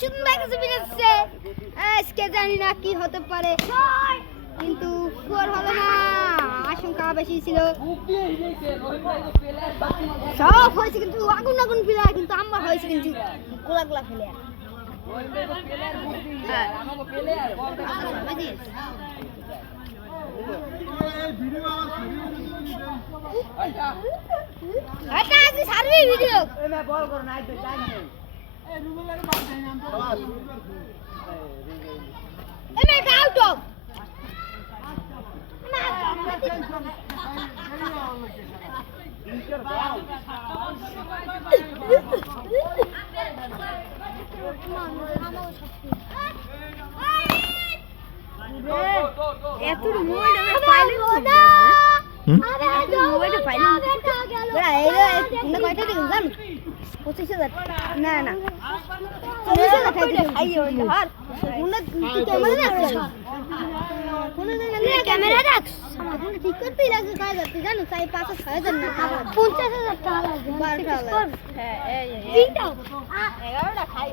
সুন্দর কিছু বেরোচ্ছে আজকে জানি না কি হতে পারে। কিন্তু স্কোর হলো না, আশঙ্কা বেশি ছিল। সব হয়েছে কিন্তু আগুন আগুন প্লেয়ার কিন্তু আমার হয়েছে কিন্তু গোলা গোলা প্লেয়ার সার্ভে ভিডিও? এত মোবাইল পাইলে হুম? মোবাইলটা পাইলে বেড়া এই তোমরা কয়টা জান? পঁচিশ হাজার। না না। চল্লিশ হাজার ক্যামেরা রাখছিস ক্যামেরা রাখ ঠিক করতেই জানো চাই পাঁচ ছয় হাজার না পঞ্চাশ হাজার টাকা লাগবে। এগারোটা খাই।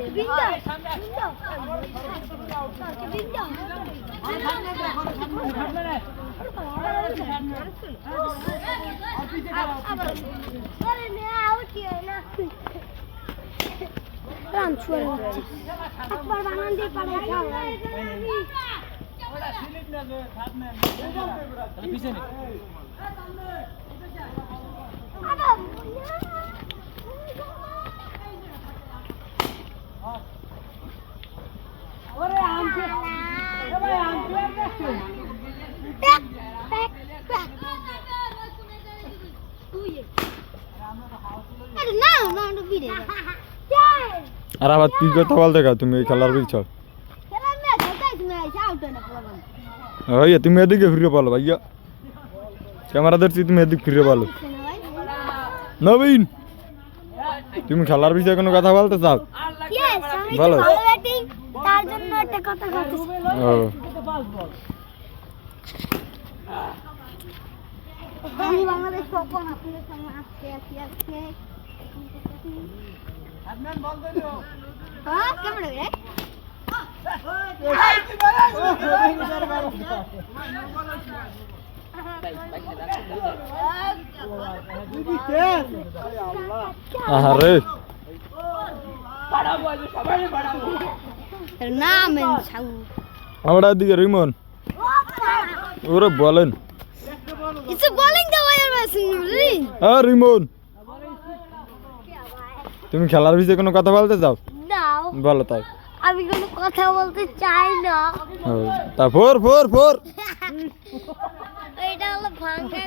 Tamam şöyle bakacağız. Bak var bana ne parayı Adam bu? আর আবার তুই কথা বলতে গা তুমি এই খেলার খেলা ম্যাচ তুমি এদিকে ফিরে পালো ভাইয়া। ক্যামেরা ধরছি, তুমি এদিকে ফিরে পালো নবীন, তুমি খেলার বিষয়ে কোনো কথা বলতে চাও? আমি বাংলাদেশ স্বপন আপনাদের সামনে আজকে আছি আজকে কেমন রে আহারে। নাম ছাউ আমরা এদিকে রিমন। ওরে বলেন। It's bowling the war machine হ্যাঁ রিমন। তুমি খেলার বিষয়ে কোনো কথা বলতে চাও? নাও। বলো তাই। আমি কোনো কথা বলতে চাই না। তা ফোর ফোর ফোর। এটা হলো ভাঙ্গা